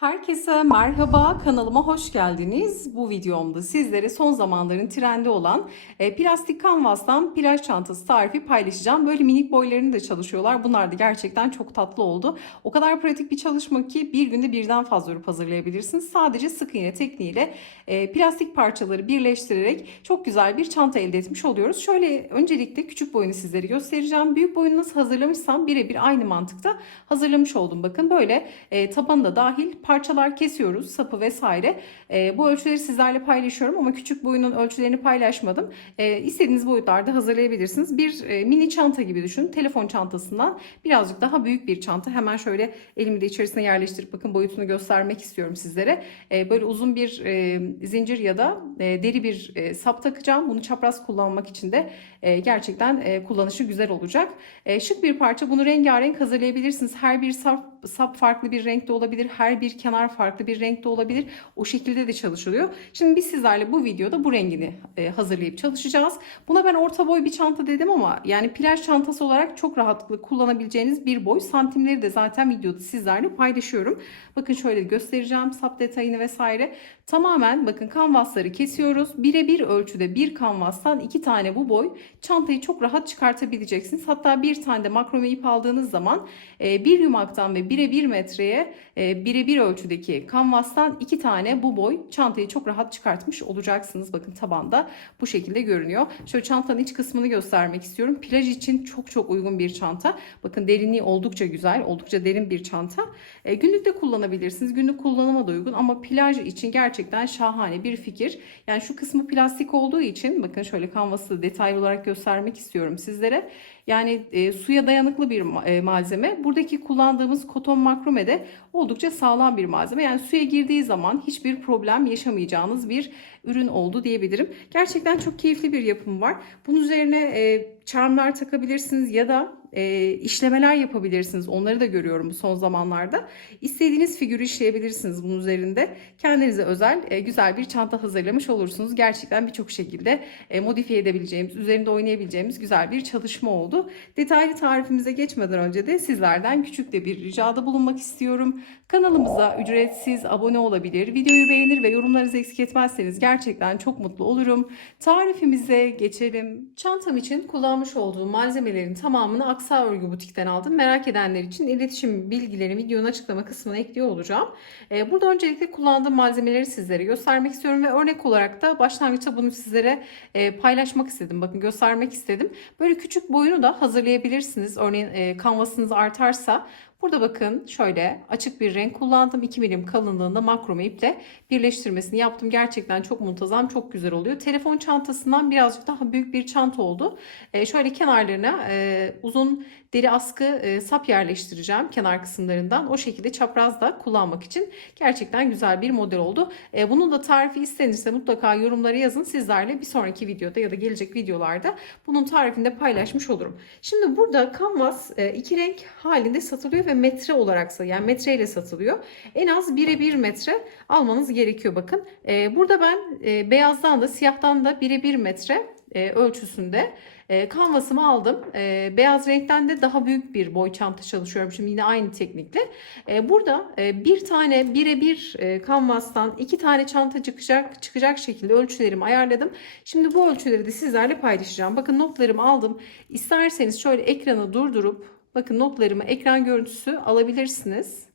Herkese merhaba, kanalıma hoş geldiniz. Bu videomda sizlere son zamanların trendi olan plastik kanvastan plaj çantası tarifi paylaşacağım. Böyle minik boylarını da çalışıyorlar. Bunlar da gerçekten çok tatlı oldu. O kadar pratik bir çalışma ki bir günde birden fazla ürün hazırlayabilirsiniz. Sadece sık iğne tekniğiyle plastik parçaları birleştirerek çok güzel bir çanta elde etmiş oluyoruz. Şöyle öncelikle küçük boyunu sizlere göstereceğim. Büyük boyunu nasıl hazırlamışsam birebir aynı mantıkta hazırlamış oldum. Bakın böyle tabanı da dahil parçalar kesiyoruz, sapı vesaire. Bu ölçüleri sizlerle paylaşıyorum ama küçük boyunun ölçülerini paylaşmadım. İstediğiniz boyutlarda hazırlayabilirsiniz. Bir mini çanta gibi düşünün. Telefon çantasından birazcık daha büyük bir çanta. Hemen şöyle elimi de içerisine yerleştirip bakın boyutunu göstermek istiyorum sizlere. Böyle uzun bir zincir ya da deri bir sap takacağım. Bunu çapraz kullanmak için de gerçekten kullanışı güzel olacak. Şık bir parça. Bunu rengarenk hazırlayabilirsiniz. Her bir sap farklı bir renkte olabilir. Her bir kenar farklı bir renkte olabilir. O şekilde de çalışılıyor. Şimdi biz sizlerle bu videoda bu rengini hazırlayıp çalışacağız. Buna ben orta boy bir çanta dedim ama yani plaj çantası olarak çok rahatlıkla kullanabileceğiniz bir boy. Santimleri de zaten videoda sizlerle paylaşıyorum. Bakın şöyle göstereceğim sap detayını vesaire. Tamamen bakın kanvasları kesiyoruz. Birebir ölçüde bir kanvastan 2 tane bu boy çantayı çok rahat çıkartabileceksiniz. Hatta bir tane de makrome ip aldığınız zaman bir yumaktan ve birebir metreye birebir ölçüdeki kanvastan 2 tane bu boy çantayı çok rahat çıkartmış olacaksınız. Bakın tabanda bu şekilde görünüyor. Şöyle çantanın iç kısmını göstermek istiyorum. Plaj için çok uygun bir çanta. Bakın derinliği oldukça güzel, oldukça derin bir çanta. Günlük de kullanabilirsiniz. Günlük kullanıma da uygun ama plaj için gerçekten şahane bir fikir. Yani şu kısmı plastik olduğu için bakın şöyle kanvası detaylı olarak göstermek istiyorum sizlere. Yani suya dayanıklı bir malzeme. Buradaki kullandığımız koton makrome de oldukça sağlam bir malzeme. Yani suya girdiği zaman hiçbir problem yaşamayacağınız bir ürün oldu diyebilirim. Gerçekten çok keyifli bir yapım var. Bunun üzerine charmlar takabilirsiniz ya da işlemeler yapabilirsiniz. Onları da görüyorum bu son zamanlarda. İstediğiniz figürü işleyebilirsiniz bunun üzerinde. Kendinize özel güzel bir çanta hazırlamış olursunuz. Gerçekten birçok şekilde modifiye edebileceğimiz, üzerinde oynayabileceğimiz güzel bir çalışma oldu. Detaylı tarifimize geçmeden önce de sizlerden küçük de bir ricada bulunmak istiyorum. Kanalımıza ücretsiz abone olabilir, videoyu beğenir ve yorumlarınızı eksik etmezseniz gerçekten çok mutlu olurum. Tarifimize geçelim. Çantam için kullanmış olduğum malzemelerin tamamını Aksa Örgü Butik'ten aldım. Merak edenler için iletişim bilgileri videonun açıklama kısmına ekliyor olacağım. Burada öncelikle kullandığım malzemeleri sizlere göstermek istiyorum ve örnek olarak da başlangıçta bunu sizlere paylaşmak istedim. Bakın göstermek istedim. Böyle küçük boyunu da hazırlayabilirsiniz. Örneğin kanvasınız artarsa burada bakın şöyle açık bir renk kullandım. 2 milim kalınlığında makrome iple birleştirmesini yaptım. Gerçekten çok muntazam, çok güzel oluyor. Telefon çantasından birazcık daha büyük bir çanta oldu. Şöyle kenarlarına uzun deri askı sap yerleştireceğim kenar kısımlarından. O şekilde çapraz da kullanmak için gerçekten güzel bir model oldu. Bunun da tarifi istenirse mutlaka yorumlara yazın. Sizlerle bir sonraki videoda ya da gelecek videolarda bunun tarifini de paylaşmış olurum. Şimdi burada kanvas iki renk halinde satılıyor ve metre olarak yani metreyle satılıyor. En az 1'e 1 metre almanız gerekiyor bakın. Burada ben beyazdan da siyahtan da 1'e 1 metre ölçüsünde kanvasımı aldım. Beyaz renkten de daha büyük bir boy çanta çalışıyorum. Şimdi yine aynı teknikle. Burada bir tane 1'e 1 kanvastan 2 tane çanta çıkacak şekilde ölçülerimi ayarladım. Şimdi bu ölçüleri de sizlerle paylaşacağım. Bakın notlarımı aldım. İsterseniz şöyle ekranı durdurup bakın notlarımı ekran görüntüsü alabilirsiniz.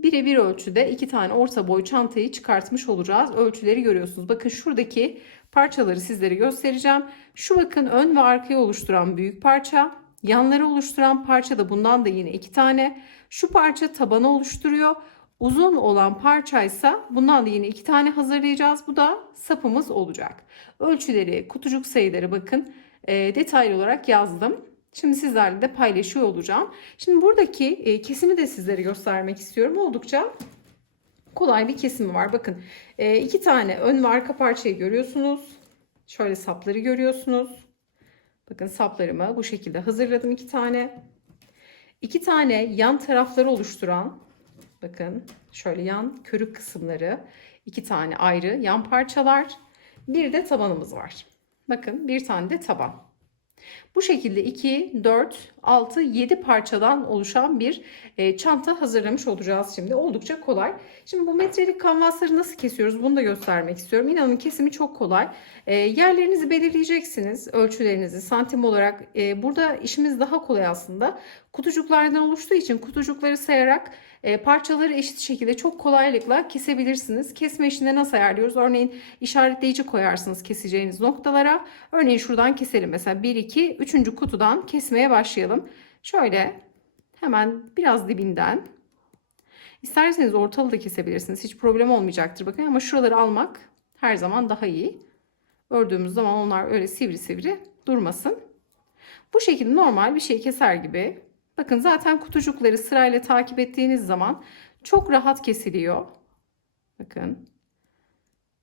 1'e 1 ölçüde 2 tane orta boy çantayı çıkartmış olacağız. Ölçüleri görüyorsunuz. Bakın şuradaki parçaları sizlere göstereceğim. Şu bakın ön ve arkayı oluşturan büyük parça. Yanları oluşturan parça da bundan da yine 2 tane. Şu parça tabanı oluşturuyor. Uzun olan parçaysa bundan da yine 2 tane hazırlayacağız. Bu da sapımız olacak. Ölçüleri, kutucuk sayıları bakın detaylı olarak yazdım. Şimdi sizlerle de paylaşıyor olacağım. Şimdi buradaki kesimi de sizlere göstermek istiyorum. Oldukça kolay bir kesimi var. Bakın 2 tane ön ve arka parçayı görüyorsunuz. Şöyle sapları görüyorsunuz. Bakın saplarımı bu şekilde hazırladım 2 tane. 2 tane yan tarafları oluşturan bakın şöyle yan körük kısımları 2 tane ayrı yan parçalar. Bir de tabanımız var. Bakın bir tane de taban. Bu şekilde 2, 4, 6, 7 parçadan oluşan bir çanta hazırlamış olacağız şimdi. Oldukça kolay. Şimdi bu metrelik kanvasları nasıl kesiyoruz bunu da göstermek istiyorum. İnanın kesimi çok kolay. Yerlerinizi belirleyeceksiniz. Ölçülerinizi santim olarak. Burada işimiz daha kolay aslında. Kutucuklardan oluştuğu için kutucukları sayarak parçaları eşit şekilde çok kolaylıkla kesebilirsiniz. Kesme işinde nasıl ayarlıyoruz? Örneğin işaretleyici koyarsınız keseceğiniz noktalara. Örneğin şuradan keselim. Mesela 1, 2, 3. kutudan kesmeye başlayalım. Şöyle hemen biraz dibinden. İsterseniz ortalı da kesebilirsiniz. Hiç problem olmayacaktır. Bakın ama şuraları almak her zaman daha iyi. Ördüğümüz zaman onlar öyle sivri sivri durmasın. Bu şekilde normal bir şey keser gibi. Bakın zaten kutucukları sırayla takip ettiğiniz zaman çok rahat kesiliyor. Bakın.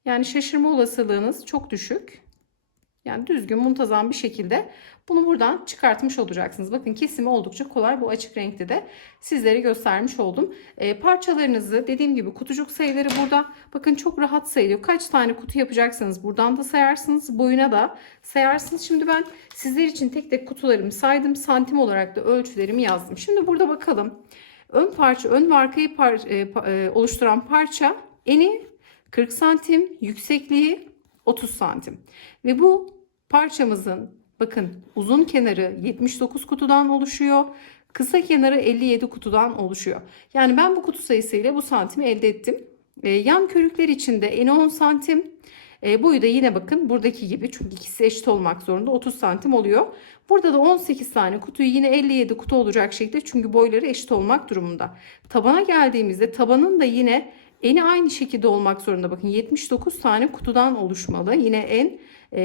Yani şaşırma olasılığınız çok düşük. Yani düzgün, muntazam bir şekilde bunu buradan çıkartmış olacaksınız. Bakın kesimi oldukça kolay. Bu açık renkte de sizlere göstermiş oldum. Parçalarınızı dediğim gibi kutucuk sayıları burada. Bakın çok rahat sayılıyor. Kaç tane kutu yapacaksanız buradan da sayarsınız. Boyuna da sayarsınız. Şimdi ben sizler için tek tek kutularımı saydım. Santim olarak da ölçülerimi yazdım. Şimdi burada bakalım. Ön parça, ön ve arkayı oluşturan parça eni 40 santim, yüksekliği 30 santim. Ve bu parçamızın bakın uzun kenarı 79 kutudan oluşuyor. Kısa kenarı 57 kutudan oluşuyor. Yani ben bu kutu sayısıyla bu santimi elde ettim. Yan körükler için de eni 10 santim. Boyu da yine bakın buradaki gibi çünkü ikisi eşit olmak zorunda 30 santim oluyor. Burada da 18 tane kutuyu yine 57 kutu olacak şekilde çünkü boyları eşit olmak durumunda. Tabana geldiğimizde tabanın da yine eni aynı şekilde olmak zorunda. Bakın 79 tane kutudan oluşmalı. Yine en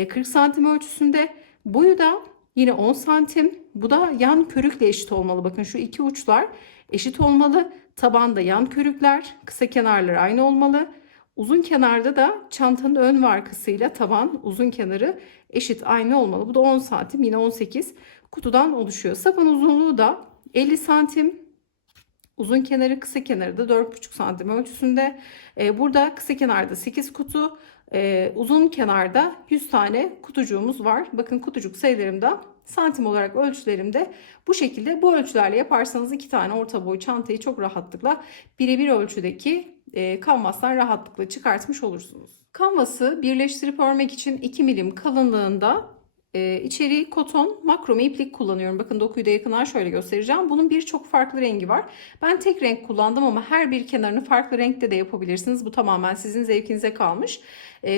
40 santim ölçüsünde. Boyu da yine 10 santim. Bu da yan körükle eşit olmalı. Bakın şu iki uçlar eşit olmalı. Tabanda yan körükler, kısa kenarları aynı olmalı. Uzun kenarda da çantanın ön ve arkasıyla taban uzun kenarı eşit aynı olmalı. Bu da 10 santim. Yine 18 kutudan oluşuyor. Sapın uzunluğu da 50 santim. Uzun kenarı kısa kenarı da 4,5 santim ölçüsünde. Burada kısa kenarda 8 kutu, uzun kenarda 100 tane kutucuğumuz var. Bakın kutucuk sayılarımda santim olarak ölçülerimde bu şekilde. Bu ölçülerle yaparsanız 2 tane orta boy çantayı çok rahatlıkla birebir ölçüdeki kanvastan rahatlıkla çıkartmış olursunuz. Kanvası birleştirip örmek için 2 milim kalınlığında içeriği koton makrome iplik kullanıyorum. Bakın dokuyu da yakından şöyle göstereceğim. Bunun birçok farklı rengi var. Ben tek renk kullandım ama her bir kenarını farklı renkte de yapabilirsiniz. Bu tamamen sizin zevkinize kalmış.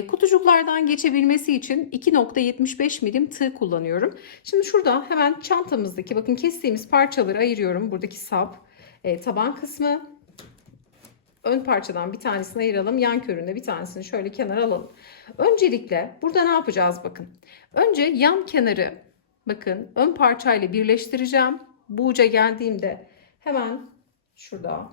Kutucuklardan geçebilmesi için 2,75 milim tığ kullanıyorum. Şimdi şurada hemen çantamızdaki bakın kestiğimiz parçaları ayırıyorum. Buradaki sap, taban kısmı. Ön parçadan bir tanesini ayıralım. Yan köründe bir tanesini şöyle kenara alalım. Öncelikle burada ne yapacağız bakın. Önce yan kenarı bakın ön parçayla birleştireceğim. Bu uca geldiğimde hemen şurada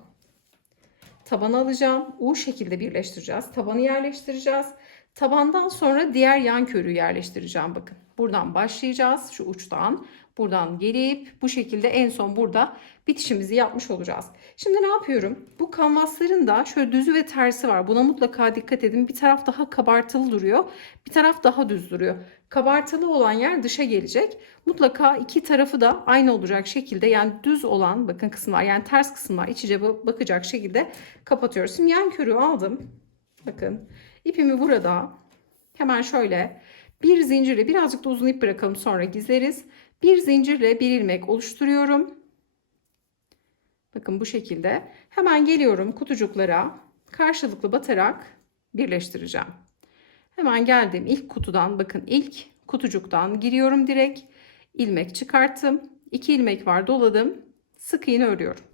tabanı alacağım. U şekilde birleştireceğiz. Tabanı yerleştireceğiz. Tabandan sonra diğer yan körüğü yerleştireceğim bakın. Buradan başlayacağız şu uçtan. Buradan gelip bu şekilde en son burada bitişimizi yapmış olacağız. Şimdi ne yapıyorum? Bu kanvasların da şöyle düzü ve tersi var. Buna mutlaka dikkat edin. Bir taraf daha kabartılı duruyor. Bir taraf daha düz duruyor. Kabartılı olan yer dışa gelecek. Mutlaka iki tarafı da aynı olacak şekilde yani düz olan bakın kısımlar yani ters kısımlar iç içe bakacak şekilde kapatıyoruz. Şimdi yan körüğü aldım. Bakın ipimi burada hemen şöyle bir zincirle birazcık da uzun ip bırakalım sonra gizleriz. Bir zincirle bir ilmek oluşturuyorum. Bakın bu şekilde. Hemen geliyorum kutucuklara karşılıklı batarak birleştireceğim. Hemen geldim ilk kutudan bakın ilk kutucuktan giriyorum direkt. İlmek çıkarttım. 2 ilmek var doladım. Sık iğne örüyorum.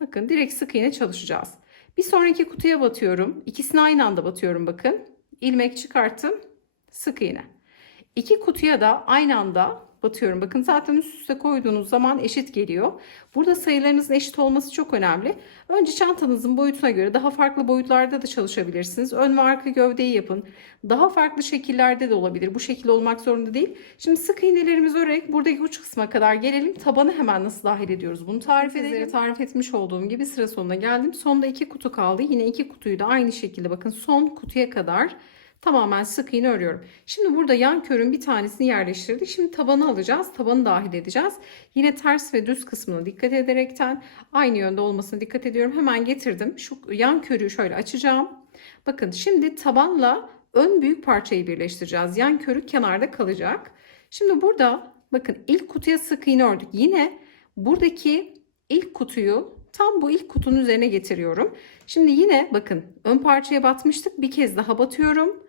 Bakın direkt sık iğne çalışacağız. Bir sonraki kutuya batıyorum. İkisini aynı anda batıyorum bakın. İlmek çıkarttım. Sık iğne. İki kutuya da aynı anda batıyorum. Bakın zaten üst üste koyduğunuz zaman eşit geliyor. Burada sayılarınızın eşit olması çok önemli. Önce çantanızın boyutuna göre daha farklı boyutlarda da çalışabilirsiniz. Ön ve arka gövdeyi yapın. Daha farklı şekillerde de olabilir. Bu şekil olmak zorunda değil. Şimdi sık iğnelerimizi örerek buradaki uç kısma kadar gelelim. Tabanı hemen nasıl dahil ediyoruz? Bunu tarif edelim. Tarif etmiş olduğum gibi sıra sonuna geldim. Sonda 2 kutu kaldı. Yine 2 kutuyu da aynı şekilde bakın son kutuya kadar Tamamen sık iğne örüyorum. Şimdi burada yan körün bir tanesini yerleştirdik. Şimdi tabanı alacağız. Tabanı dahil edeceğiz. Yine ters ve düz kısmına dikkat ederekten aynı yönde olmasına dikkat ediyorum. Hemen getirdim. Şu yan körü şöyle açacağım. Bakın şimdi tabanla ön büyük parçayı birleştireceğiz. Yan körü kenarda kalacak. Şimdi burada bakın ilk kutuya sık iğne ördük. Yine buradaki ilk kutuyu tam bu ilk kutunun üzerine getiriyorum. Şimdi yine bakın ön parçaya batmıştık. Bir kez daha batıyorum.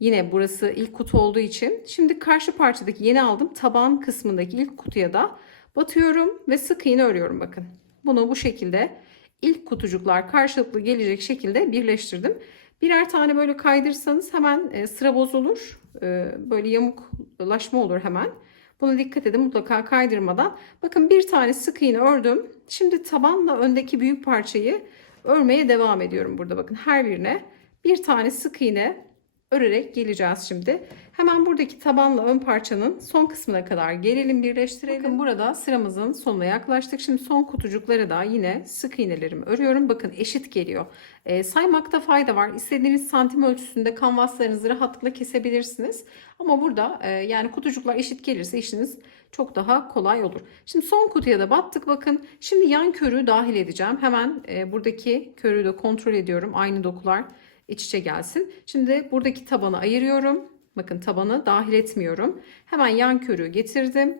Yine burası ilk kutu olduğu için. Şimdi karşı parçadaki yeni aldım taban kısmındaki ilk kutuya da batıyorum ve sık iğne örüyorum bakın. Bunu bu şekilde ilk kutucuklar karşılıklı gelecek şekilde birleştirdim. Birer tane böyle kaydırırsanız hemen sıra bozulur. Böyle yamuklaşma olur hemen. Buna dikkat edin mutlaka kaydırmadan. Bakın bir tane sık iğne ördüm. Şimdi tabanla öndeki büyük parçayı örmeye devam ediyorum burada. Bakın her birine bir tane sık iğne örerek geleceğiz şimdi. Hemen buradaki tabanla ön parçanın son kısmına kadar gelelim, birleştirelim. Bakın burada sıramızın sonuna yaklaştık. Şimdi son kutucukları da yine sık iğnelerimi örüyorum. Bakın eşit geliyor. Saymakta fayda var. İstediğiniz santim ölçüsünde kanvaslarınızı rahatlıkla kesebilirsiniz. Ama burada yani kutucuklar eşit gelirse işiniz çok daha kolay olur. Şimdi son kutuya da battık bakın. Şimdi yan körü dahil edeceğim. Hemen buradaki körü de kontrol ediyorum. Aynı dokular iç içe gelsin. Şimdi buradaki tabanı ayırıyorum. Bakın tabanı dahil etmiyorum. Hemen yan körüğü getirdim.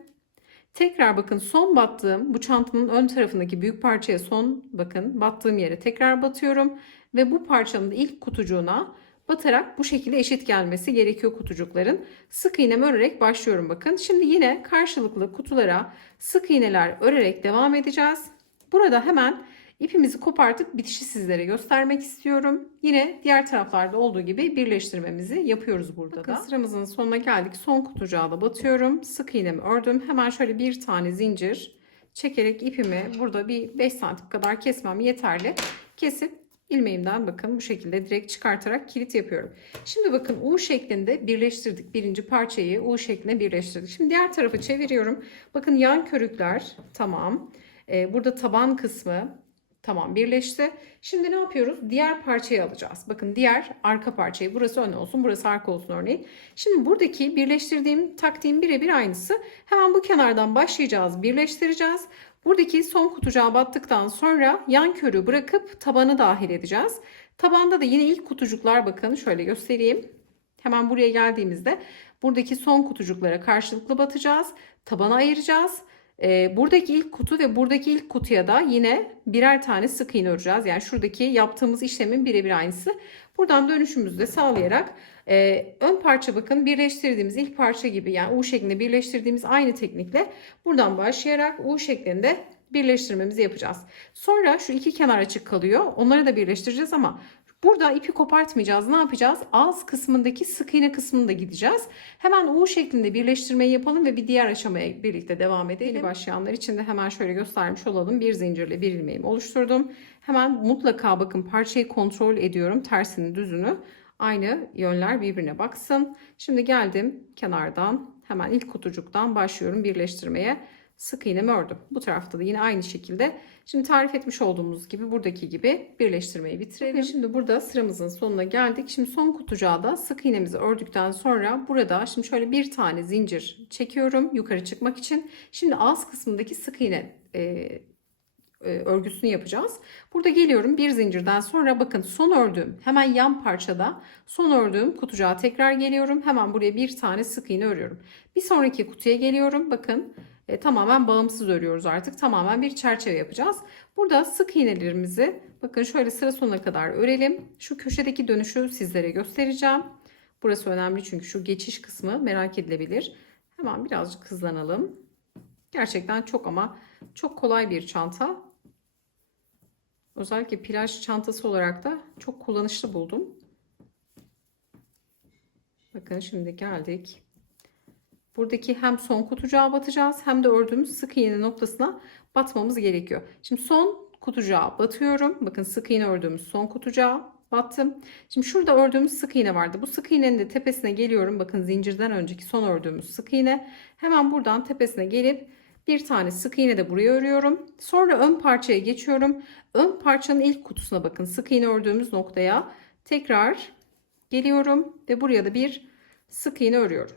Tekrar bakın son battığım bu çantanın ön tarafındaki büyük parçaya son bakın battığım yere tekrar batıyorum. Ve bu parçanın da ilk kutucuğuna batarak bu şekilde eşit gelmesi gerekiyor kutucukların. Sık iğnemi örerek başlıyorum bakın. Şimdi yine karşılıklı kutulara sık iğneler örerek devam edeceğiz. Burada hemen İpimizi kopartıp bitişi sizlere göstermek istiyorum. Yine diğer taraflarda olduğu gibi birleştirmemizi yapıyoruz burada da. Sıramızın sonuna geldik. Son kutucuğa da batıyorum. Sık iğnemi ördüm. Hemen şöyle bir tane zincir çekerek ipimi burada bir 5 santim kadar kesmem yeterli. Kesip ilmeğimden bakın bu şekilde direkt çıkartarak kilit yapıyorum. Şimdi bakın U şeklinde birleştirdik. Birinci parçayı U şeklinde birleştirdik. Şimdi diğer tarafı çeviriyorum. Bakın yan körükler tamam. Burada taban kısmı tamam birleşti. Şimdi ne yapıyoruz? Diğer parçayı alacağız. Bakın diğer arka parçayı. Burası ön olsun, burası arka olsun örneğin. Şimdi buradaki birleştirdiğim taktiğim birebir aynısı. Hemen bu kenardan başlayacağız, birleştireceğiz. Buradaki son kutucuğa battıktan sonra yan körü bırakıp tabanı dahil edeceğiz. Tabanda da yine ilk kutucuklar bakın şöyle göstereyim. Hemen buraya geldiğimizde buradaki son kutucuklara karşılıklı batacağız. Tabanı ayıracağız. Buradaki ilk kutu ve buradaki ilk kutuya da yine birer tane sık iğne öreceğiz. Yani şuradaki yaptığımız işlemin birebir aynısı. Buradan dönüşümüzü de sağlayarak ön parça bakın birleştirdiğimiz ilk parça gibi yani U şeklinde birleştirdiğimiz aynı teknikle buradan başlayarak U şeklinde birleştirmemizi yapacağız. Sonra şu iki kenar açık kalıyor. Onları da birleştireceğiz ama burada ipi kopartmayacağız. Ne yapacağız? Ağız kısmındaki sık iğne kısmında gideceğiz. Hemen U şeklinde birleştirmeyi yapalım ve bir diğer aşamaya birlikte devam edelim. Yeni başlayanlar için de hemen şöyle göstermiş olalım. Bir zincirle bir ilmeğimi oluşturdum. Hemen mutlaka bakın parçayı kontrol ediyorum. Tersini düzünü. Aynı yönler birbirine baksın. Şimdi geldim kenardan. Hemen ilk kutucuktan başlıyorum birleştirmeye. Sık iğnemi ördüm. Bu tarafta da yine aynı şekilde. Şimdi tarif etmiş olduğumuz gibi buradaki gibi birleştirmeyi bitirelim. Şimdi burada sıramızın sonuna geldik. Şimdi son kutucuğa da sık iğnemizi ördükten sonra burada şimdi şöyle bir tane zincir çekiyorum yukarı çıkmak için. Şimdi ağız kısmındaki sık iğne örgüsünü yapacağız. Burada geliyorum bir zincirden sonra bakın son ördüğüm hemen yan parçada son ördüğüm kutucuğa tekrar geliyorum. Hemen buraya bir tane sık iğne örüyorum. Bir sonraki kutuya geliyorum. Bakın tamamen bağımsız örüyoruz artık. Tamamen bir çerçeve yapacağız. Burada sık iğnelerimizi bakın şöyle sıra sonuna kadar örelim. Şu köşedeki dönüşü sizlere göstereceğim. Burası önemli çünkü şu geçiş kısmı merak edilebilir. Hemen birazcık hızlanalım. Gerçekten çok ama çok kolay bir çanta. Özellikle plaj çantası olarak da çok kullanışlı buldum. Bakın şimdi geldik. Buradaki hem son kutucuğa batacağız hem de ördüğümüz sık iğne noktasına batmamız gerekiyor. Şimdi son kutucuğa batıyorum. Bakın sık iğne ördüğümüz son kutucuğa battım. Şimdi şurada ördüğümüz sık iğne vardı. Bu sık iğnenin de tepesine geliyorum. Bakın zincirden önceki son ördüğümüz sık iğne. Hemen buradan tepesine gelip bir tane sık iğne de buraya örüyorum. Sonra ön parçaya geçiyorum. Ön parçanın ilk kutusuna bakın. Sık iğne ördüğümüz noktaya tekrar geliyorum ve buraya da bir sık iğne örüyorum.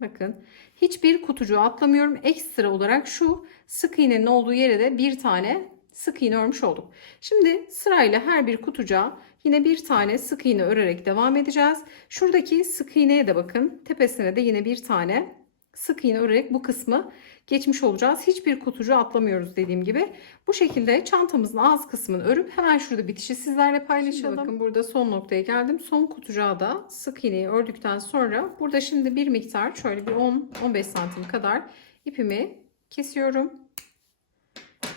Bakın hiçbir kutucuğu atlamıyorum. Ekstra olarak şu sık iğnenin olduğu yere de bir tane sık iğne örmüş olduk. Şimdi sırayla her bir kutucuğa yine bir tane sık iğne örerek devam edeceğiz. Şuradaki sık iğneye de bakın, tepesine de yine bir tane sık iğne örerek bu kısmı geçmiş olacağız. Hiçbir kutucuğu atlamıyoruz dediğim gibi. Bu şekilde çantamızın ağız kısmını örüp hemen şurada bitişi sizlerle paylaşalım. Bakın burada son noktaya geldim. Son kutucuğa da sık iğneyi ördükten sonra burada şimdi bir miktar şöyle bir 10-15 santim kadar ipimi kesiyorum.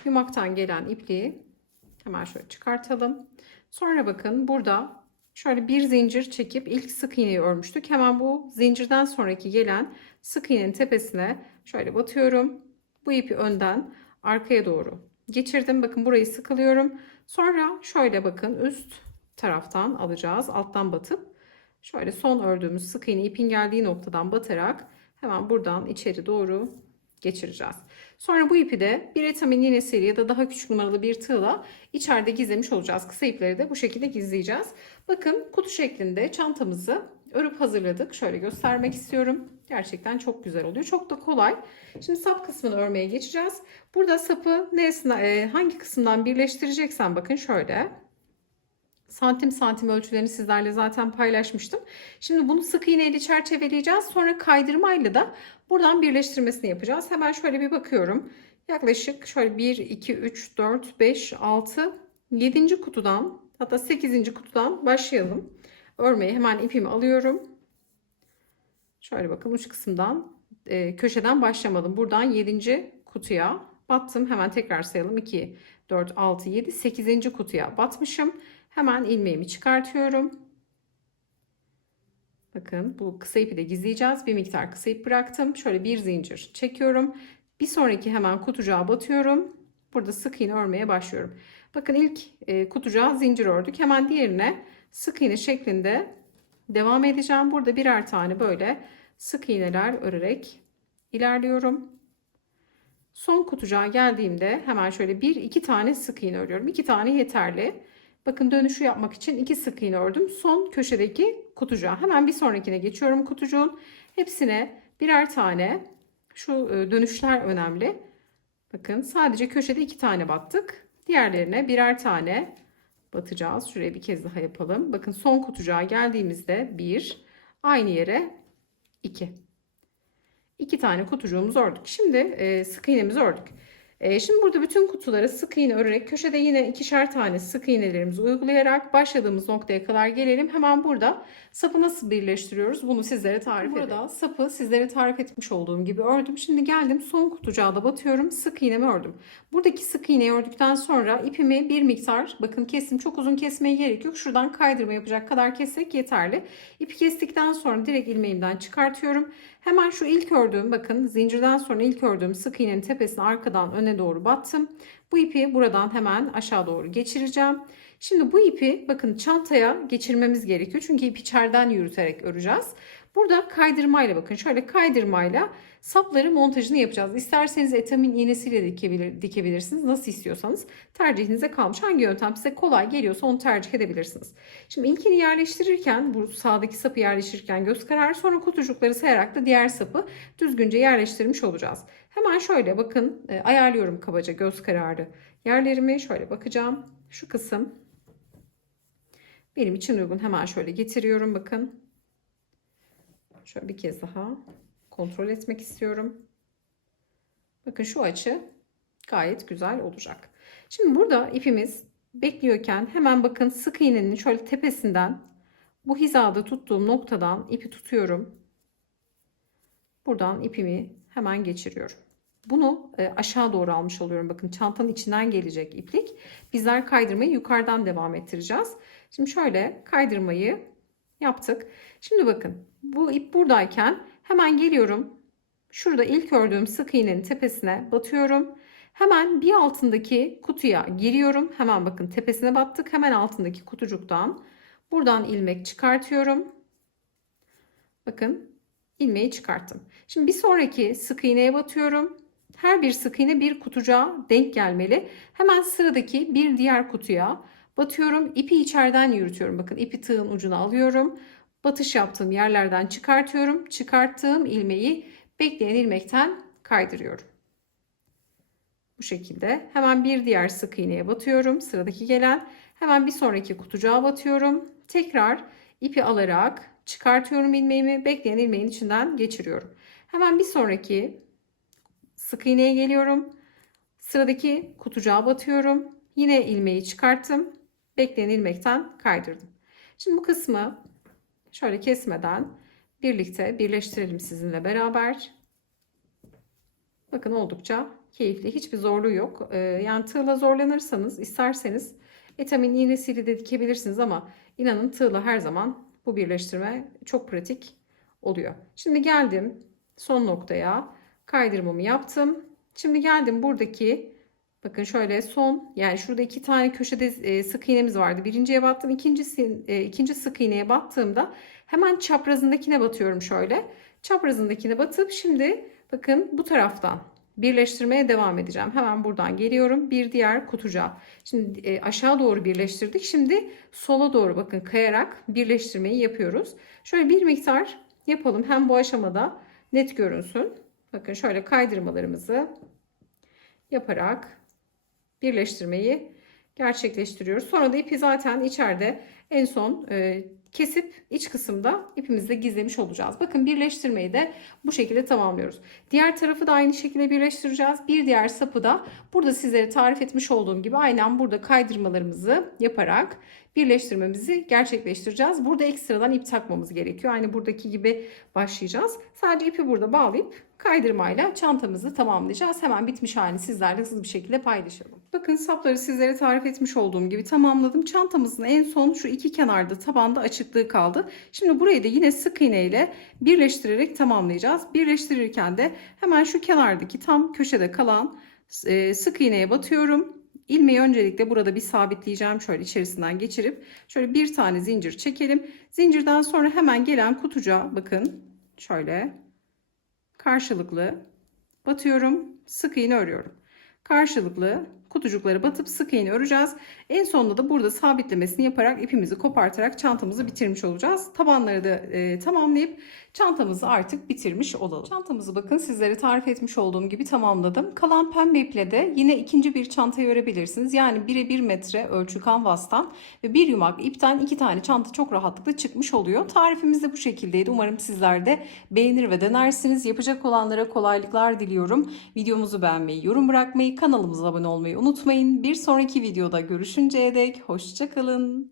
Yumaktan gelen ipliği hemen şöyle çıkartalım. Sonra bakın burada şöyle bir zincir çekip ilk sık iğneyi örmüştük. Hemen bu zincirden sonraki gelen sık iğnenin tepesine şöyle batıyorum. Bu ipi önden arkaya doğru geçirdim. Bakın burayı sıkılıyorum. Sonra şöyle bakın üst taraftan alacağız. Alttan batıp şöyle son ördüğümüz sık iğne ipin geldiği noktadan batarak hemen buradan içeri doğru geçireceğiz. Sonra bu ipi de bir etamin iğnesiyle ya da daha küçük numaralı bir tığla içeride gizlemiş olacağız. Kısa ipleri de bu şekilde gizleyeceğiz. Bakın kutu şeklinde çantamızı örüp hazırladık. Şöyle göstermek istiyorum. Gerçekten çok güzel oluyor. Çok da kolay. Şimdi sap kısmını örmeye geçeceğiz. Burada sapı neresine, hangi kısımdan birleştireceksen bakın şöyle. Santim santim ölçülerini sizlerle zaten paylaşmıştım. Şimdi bunu sık iğne ile çerçeveleyeceğiz. Sonra kaydırmayla da buradan birleştirmesini yapacağız. Hemen şöyle bir bakıyorum. Yaklaşık şöyle 1, 2, 3, 4, 5, 6, 7. kutudan hatta 8. kutudan başlayalım. Örmeye hemen ipimi alıyorum. Şöyle bakın uç kısımdan köşeden başlamadım. Buradan 7. kutuya battım. Hemen tekrar sayalım. 2, 4, 6, 7, 8. kutuya batmışım. Hemen ilmeğimi çıkartıyorum. Bakın bu kısa ipi de gizleyeceğiz. Bir miktar kısa ip bıraktım. Şöyle bir zincir çekiyorum. Bir sonraki hemen kutucuğa batıyorum. Burada sık iğne örmeye başlıyorum. Bakın ilk kutucuğa zincir ördük. Hemen diğerine sık iğne şeklinde devam edeceğim. Burada birer tane böyle sık iğneler örerek ilerliyorum. Son kutucuğa geldiğimde hemen şöyle 1-2 tane sık iğne örüyorum. 2 tane yeterli. Bakın dönüşü yapmak için 2 sık iğne ördüm. Son köşedeki kutucuğa. Hemen bir sonrakine geçiyorum kutucuğun. Hepsine birer tane. Şu dönüşler önemli. Bakın sadece köşede 2 tane battık. Diğerlerine birer tane batacağız. Şuraya bir kez daha yapalım. Bakın son kutucuğa geldiğimizde 1, aynı yere 2. 2 tane kutucuğumuzu ördük. Şimdi sık iğnemizi ördük. Şimdi burada bütün kutulara sık iğne örerek köşede yine ikişer tane sık iğnelerimizi uygulayarak başladığımız noktaya kadar gelelim. Hemen burada sapı nasıl birleştiriyoruz bunu sizlere tarif edeyim. Burada sapı sizlere tarif etmiş olduğum gibi ördüm. Şimdi geldim son kutucuğa da batıyorum. Sık iğnemi ördüm. Buradaki sık iğneyi ördükten sonra ipimi bir miktar bakın kestim. Çok uzun kesmeye gerek yok. Şuradan kaydırma yapacak kadar kessek yeterli. İpi kestikten sonra direkt ilmeğimden çıkartıyorum. Hemen şu ilk ördüğüm bakın zincirden sonra ilk ördüğüm sık iğnenin tepesine arkadan öne doğru battım. Bu ipi buradan hemen aşağı doğru geçireceğim. Şimdi bu ipi bakın çantaya geçirmemiz gerekiyor. Çünkü ipi içeriden yürüterek öreceğiz. Burada kaydırmayla bakın şöyle kaydırmayla sapları montajını yapacağız. İsterseniz etamin iğnesiyle dikebilirsiniz. Nasıl istiyorsanız tercihinize kalmış. Hangi yöntem size kolay geliyorsa onu tercih edebilirsiniz. Şimdi ilkini yerleştirirken bu sağdaki sapı yerleştirirken göz kararı sonra kutucukları sayarak da diğer sapı düzgünce yerleştirmiş olacağız. Hemen şöyle bakın ayarlıyorum kabaca göz kararı yerlerimi şöyle bakacağım. Şu kısım benim için uygun. Hemen şöyle getiriyorum bakın. Şöyle bir kez daha kontrol etmek istiyorum. Bakın şu açı gayet güzel olacak. Şimdi burada ipimiz bekliyorken hemen bakın sık iğnenin şöyle tepesinden bu hizada tuttuğum noktadan ipi tutuyorum. Buradan ipimi hemen geçiriyorum. Bunu aşağı doğru almış oluyorum. Bakın çantanın içinden gelecek iplik. Bizler kaydırmayı yukarıdan devam ettireceğiz. Şimdi şöyle kaydırmayı yaptık. Şimdi bakın bu ip buradayken hemen geliyorum. Şurada ilk ördüğüm sık iğnenin tepesine batıyorum. Hemen bir altındaki kutuya giriyorum. Hemen bakın tepesine battık. Hemen altındaki kutucuktan buradan ilmek çıkartıyorum. Bakın ilmeği çıkarttım. Şimdi bir sonraki sık iğneye batıyorum. Her bir sık iğne bir kutucuğa denk gelmeli. Hemen sıradaki bir diğer kutuya batıyorum. İpi içeriden yürütüyorum. Bakın ipi tığın ucuna alıyorum. Batış yaptığım yerlerden çıkartıyorum. Çıkarttığım ilmeği bekleyen ilmekten kaydırıyorum. Bu şekilde. Hemen bir diğer sık iğneye batıyorum. Sıradaki gelen. Hemen bir sonraki kutucuğa batıyorum. Tekrar ipi alarak çıkartıyorum ilmeğimi. Bekleyen ilmeğin içinden geçiriyorum. Hemen bir sonraki sık iğneye geliyorum. Sıradaki kutucuğa batıyorum. Yine ilmeği çıkarttım. Bekleyen ilmekten kaydırdım. Şimdi bu kısmı şöyle kesmeden birlikte birleştirelim sizinle beraber. Bakın oldukça keyifli. Hiçbir zorluğu yok. Yani tığla zorlanırsanız isterseniz etamin iğnesiyle de dikebilirsiniz ama inanın tığla her zaman bu birleştirme çok pratik oluyor. Şimdi geldim son noktaya. Kaydırmamı yaptım. Şimdi geldim buradaki bakın şöyle son yani şurada iki tane köşede sık iğnemiz vardı. Birinciye battım. İkinci sık iğneye battığımda hemen çaprazındakine batıyorum şöyle. Çaprazındakine batıp şimdi bakın bu taraftan birleştirmeye devam edeceğim. Hemen buradan geliyorum. Bir diğer kutucuğa. Şimdi aşağı doğru birleştirdik. Şimdi sola doğru bakın kayarak birleştirmeyi yapıyoruz. Şöyle bir miktar yapalım. Hem bu aşamada net görünsün. Bakın şöyle kaydırmalarımızı yaparak birleştirmeyi gerçekleştiriyoruz. Sonra da ipi zaten içeride en son kesip iç kısımda ipimizle gizlemiş olacağız. Bakın birleştirmeyi de bu şekilde tamamlıyoruz. Diğer tarafı da aynı şekilde birleştireceğiz. Bir diğer sapı da burada sizlere tarif etmiş olduğum gibi aynen burada kaydırmalarımızı yaparak birleştirmemizi gerçekleştireceğiz. Burada ekstradan ip takmamız gerekiyor. Aynı buradaki gibi başlayacağız. Sadece ipi burada bağlayıp kaydırmayla çantamızı tamamlayacağız. Hemen bitmiş halini sizlerle hızlı bir şekilde paylaşalım. Bakın sapları sizlere tarif etmiş olduğum gibi tamamladım. Çantamızın en son şu iki kenarda tabanda açıklığı kaldı. Şimdi burayı da yine sık iğne ile birleştirerek tamamlayacağız. Birleştirirken de hemen şu kenardaki tam köşede kalan sık iğneye batıyorum. İlmeği öncelikle burada bir sabitleyeceğim. Şöyle içerisinden geçirip şöyle bir tane zincir çekelim. Zincirden sonra hemen gelen kutucuğa bakın şöyle karşılıklı batıyorum, sık iğne örüyorum. Karşılıklı kutucukları batıp sık iğne öreceğiz. En sonunda da burada sabitlemesini yaparak ipimizi kopartarak çantamızı bitirmiş olacağız. Tabanları da tamamlayıp çantamızı artık bitirmiş olalım. Çantamızı bakın sizlere tarif etmiş olduğum gibi tamamladım. Kalan pembe iple de yine ikinci bir çantayı örebilirsiniz. Yani 1'e 1 metre ölçü kanvastan ve bir yumak ipten iki tane çanta çok rahatlıkla çıkmış oluyor. Tarifimiz de bu şekildeydi. Umarım sizler de beğenir ve denersiniz. Yapacak olanlara kolaylıklar diliyorum. Videomuzu beğenmeyi, yorum bırakmayı, kanalımıza abone olmayı unutmayın. Bir sonraki videoda görüşünceye dek hoşça kalın.